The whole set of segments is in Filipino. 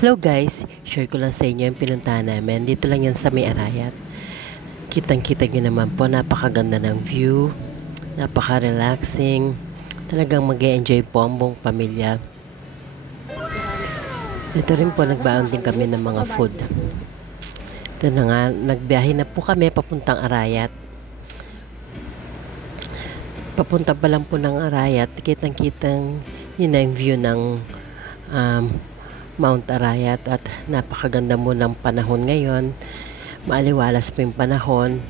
Hello guys, share ko lang sa inyo yung pinuntahan namin. Dito lang yan sa May Arayat. Kitang-kita nyo naman po, napakaganda ng view, napaka-relaxing. Talagang mag-e-enjoy po ang buong pamilya. Ito rin po, nagbaon din kami ng mga food. Ito na nga, nagbiyahe na po kami papuntang Arayat. Papunta pa lang po ng Arayat, kitang-kitang yun na yung view ng um, Mount Arayat at napakaganda mo ng panahon ngayon. Maaliwalas po yung panahon.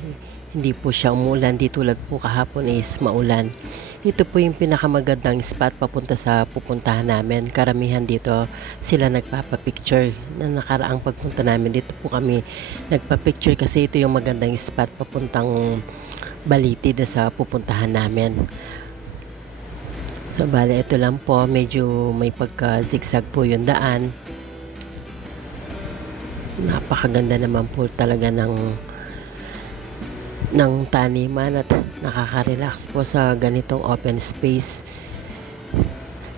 Hindi po siya umulan. Di tulad po kahapon is maulan. Ito po yung pinakamagandang spot papunta sa pupuntahan namin. Karamihan dito sila nagpapapicture. Na nakaraang pagpunta namin dito po kami nagpapicture kasi ito yung magandang spot papuntang Baliti do sa pupuntahan namin. So, bale, ito lang po. Medyo may pagka-zigzag po yung daan. Napakaganda naman po talaga ng taniman at nakaka-relax po sa ganitong open space.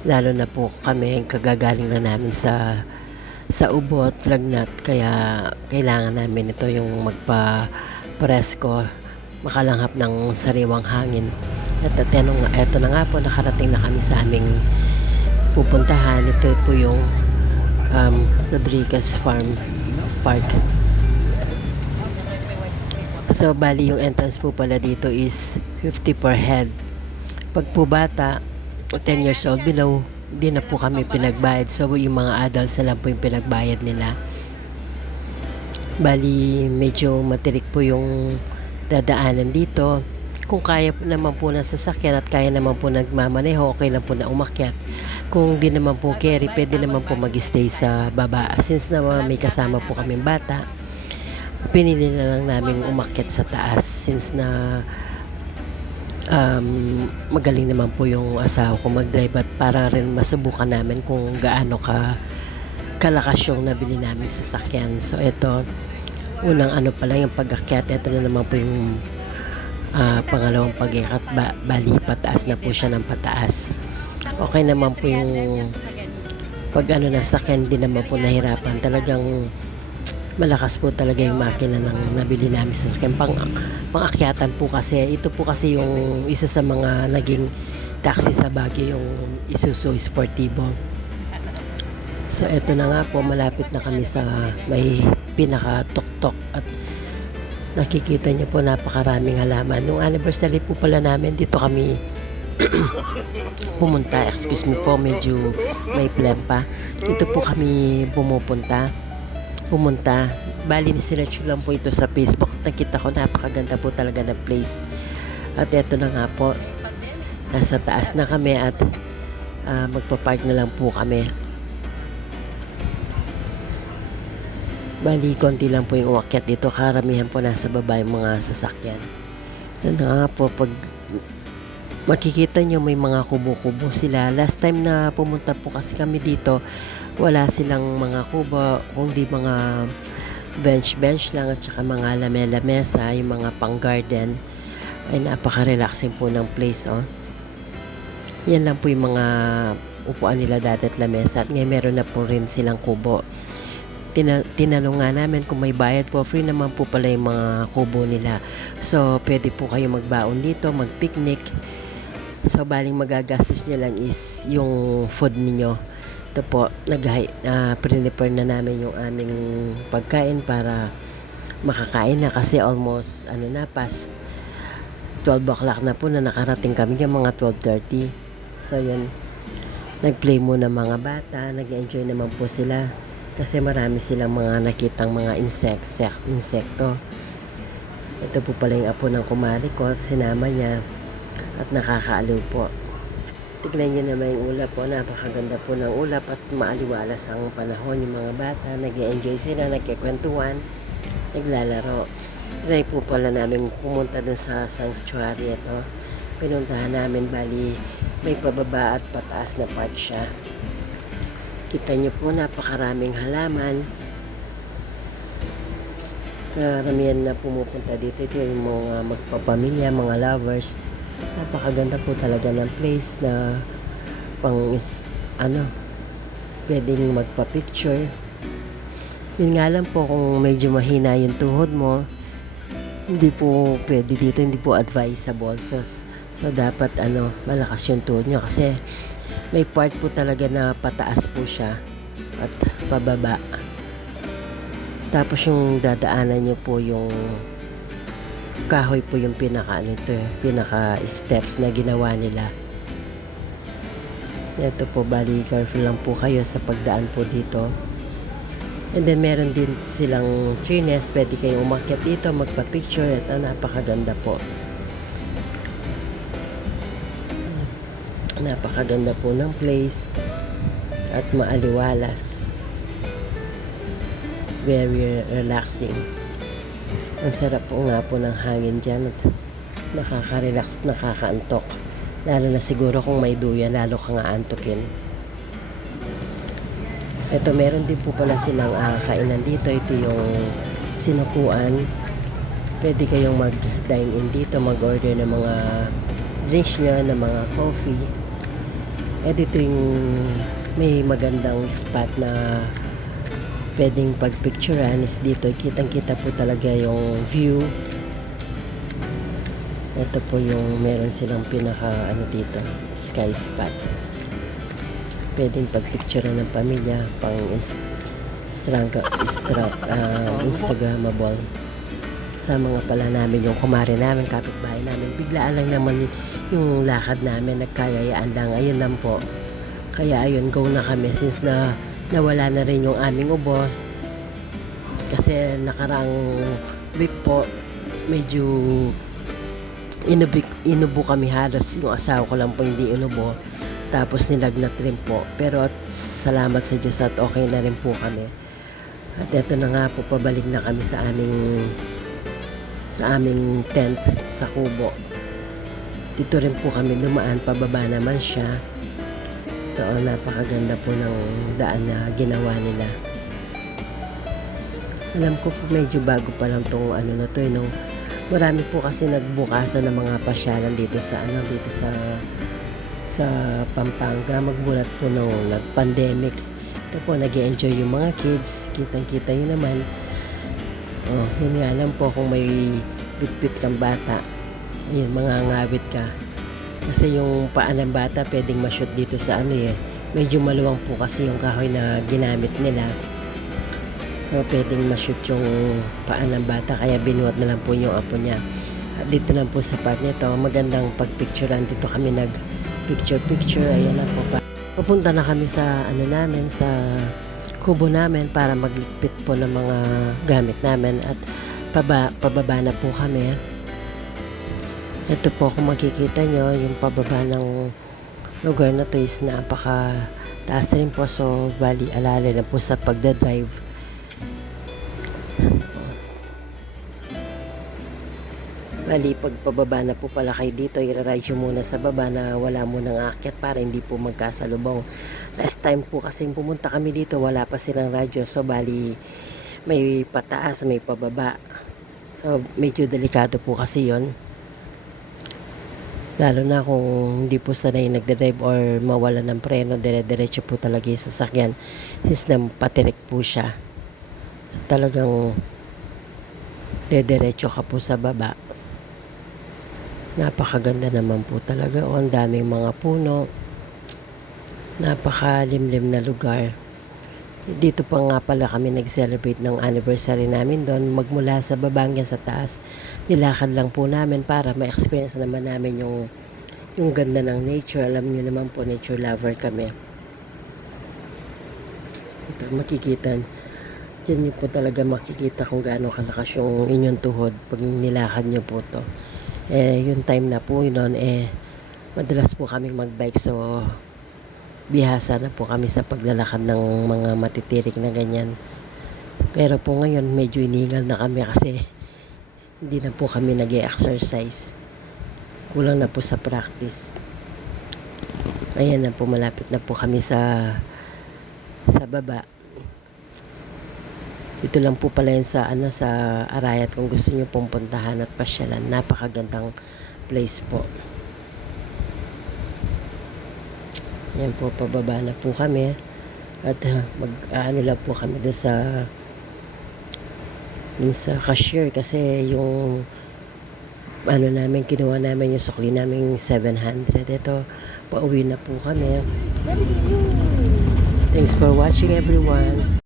Lalo na po kami, kagagaling na namin sa Ubot, Lagnat. Kaya kailangan namin ito yung magpa-presko, makalanghap ng sariwang hangin. At eto na nga po, nakarating na kami sa aming pupuntahan. Ito po yung Rodriguez Farm Park. So, bali yung entrance po pala dito is 50 per head. Pag po bata, 10 years old below, di na po kami pinagbayad. So, yung mga adults na lang po yung pinagbayad nila. Bali, medyo matirik po yung dadaanan dito. Kung kaya naman po ng sasakyan at kaya naman po nagmamaneho, okay lang po na umakyat. Kung di naman po carry, pwede naman po mag-stay sa baba. Since na may kasama po kaming bata, pinili na lang namin umakyat sa taas. Since na magaling naman po yung asawa ko mag-drive at para rin masubukan namin kung gaano kalakas yung nabili namin sasakyan. So ito, unang ano pa lang yung pag-akyat. Ito na naman po yung pangalawang pag-ikat. Bali, pataas na po siya ng pataas. Okay naman po yung pag na sakyan, din naman po nahirapan. Talagang malakas po talaga yung makina ng nabili namin sa sakyan. Pangakyatan po kasi. Ito po kasi yung isa sa mga naging taxi sa Baguio, yung Isuzu Sportivo. So eto na nga po, malapit na kami sa may pinaka-tuktok at nakikita niyo po napakaraming halaman. Nung anniversary po pala namin, dito kami pumunta. Excuse me po, medyo may phlegm pa. Dito po kami pumunta. Bali, sinearch lang po ito sa Facebook. Nakita ko napakaganda po talaga ng place. At eto na nga po, nasa taas na kami at magpa-park na lang po kami. Bali, konti lang po yung umakyat dito. Karamihan po nasa baba yung mga sasakyan. Ito na nga po, pag makikita nyo may mga kubo-kubo sila. Last time na pumunta po kasi kami dito, wala silang mga kubo, kundi mga bench lang at saka mga lamesa, yung mga pang-garden. Ay, napaka-relaxing po ng place, oh. Yan lang po yung mga upuan nila dati at lamesa. At ngayon meron na po rin silang kubo. Tinanong nga namin kung may bayad po. Free naman po pala yung mga kubo nila. So, pwede po kayo magbaon dito, mag-picnic. So, baling magagastos nyo lang is yung food ninyo. Ito po, prepare na namin yung aming pagkain para makakain na kasi almost past 12 o'clock na po na nakarating kami yung mga 12:30. So, yun. Nag-play muna mga bata. Nag-enjoy naman po sila. Kasi marami silang mga nakitang mga insekto. Ito po pala yung apo ng kumari ko at sinama niya at nakakaaliw po. Tignan nyo naman yung ulap po. Napakaganda po ng ulap at maaliwalas ang panahon. Yung mga bata, nag-enjoy sila, nagkikwentuhan, naglalaro. Try po pala namin pumunta dun sa sanctuary ito. Pinuntahan namin, bali may pababa at pataas na part siya. Kita nyo po, napakaraming halaman. Karamihan na pumupunta dito. Ito yung mga magpapamilya, mga lovers. Napakaganda po talaga ng place na pwedeng magpa-picture. Yun nga lang po kung medyo mahina yung tuhod mo, hindi po pwede dito, hindi po advisable. So dapat malakas yung tuhod nyo kasi may part po talaga na pataas po siya at pababa. Tapos yung dadaanan nyo po yung kahoy po yung pinaka steps na ginawa nila. Ito po, bali careful lang po kayo sa pagdaan po dito. And then meron din silang tree nest, pwede kayong umakyat dito, magpa-picture. Ito, napakaganda po. Napakaganda po ng place at maaliwalas. Very relaxing. Ang sarap po nga po ng hangin dyan at nakaka-relax, nakakaantok. Lalo na siguro kung may duyan, lalo ka nga antokin. Ito, meron din po pala silang kainan dito. Ito yung sinukuan. Pwede kayong mag-dine in dito, mag-order ng mga drinks nyo, ng mga coffee. Dito yung may magandang spot na pwedeng pagpicturean is dito. Kitang-kita po talaga yung view. Ito po yung meron silang pinaka dito, sky spot. Pwedeng pagpicturean ng pamilya pang Instagrammable. Sa mga pala namin yung kumare namin, kapitbahay namin, biglaan lang naman yung lakad namin, nagkayayaan lang. Ayun lang po. Kaya ayun, go na kami since na nawala na rin yung aming ubos kasi nakaraang week po medyo inubo kami halos. Yung asawa ko lang po hindi inubo, tapos nilagnat rin po, pero salamat sa Diyos at okay na rin po kami. At eto na nga po, pabalik na kami sa aming tent sa kubo. Dito rin po kami dumaan, pababa naman siya. Ito, napakaganda po ng daan na ginawa nila. Alam ko po medyo bago pa lang tong na to, no? Marami po kasi nagbukasan ng mga pasyalan dito sa Pampanga. Magbulat po nung nag-pandemic. Ito po, nag-enjoy yung mga kids. Kitang-kita yun naman. Yun nga lang po, kung may bit-bit kang bata, ayun, mangangawit ka. Kasi yung paa ng bata pwedeng ma-shoot dito sa medyo maluwang po kasi yung kahoy na ginamit nila. So pwedeng ma-shoot yung paa ng bata, kaya binuhat na lang po yung apo niya. At dito lang po sa part nito, magandang pagpicturean. Dito kami nag-picture. Ayan lang po pa. Papunta na kami sa namin, sa kubo namin para magligpit po ng mga gamit namin at pababa na po kami. Ito po, kung makikita nyo, yung pababa ng lugar na to is napaka taas rin po. So, bali, alala na po sa pagdadrive. Bali, pag pababa na po pala kayo dito, i-ride nyo muna sa baba na wala munang aakyat para hindi po magkasalubong. Last time po kasi pumunta kami dito, wala pa silang radyo. So, bali, may pataas, may pababa. So, medyo delikado po kasi yon. Lalo na kung hindi po sanay nagde-drive or mawala ng preno, dire-diretso po talaga yung sasakyan since patirik po siya. So, talagang diretso ka po sa baba. Napakaganda naman po talaga. Ang daming mga puno. Napakalimlim na lugar. Dito pa nga pala kami nag-celebrate ng anniversary namin doon. Magmula sa baba hanggang sa taas, nilakad lang po namin para ma-experience naman namin yung ganda ng nature. Alam niyo naman po, nature lover kami. Ito, makikita. Diyan niyo po talaga makikita kung gaano kalakas yung inyong tuhod pag nilakad niyo po to. Yung time na po yun, madalas po kaming magbike, so bihasa na po kami sa paglalakad ng mga matitirik na ganyan. Pero po ngayon medyo iningal na kami kasi hindi na po kami nag-e-exercise. Kulang na po sa practice. Ayan na po, malapit na po kami sa baba. Dito lang po pala yun sa Arayat kung gusto nyo pong puntahan at pasyalan. Napakagandang place po. Yan po, pababa na po kami. At lang po kami doon sa dun sa cashier kasi yung ano namin, kinuha namin yung sukli namin 700. Ito, pauwi na po kami. Thanks for watching everyone.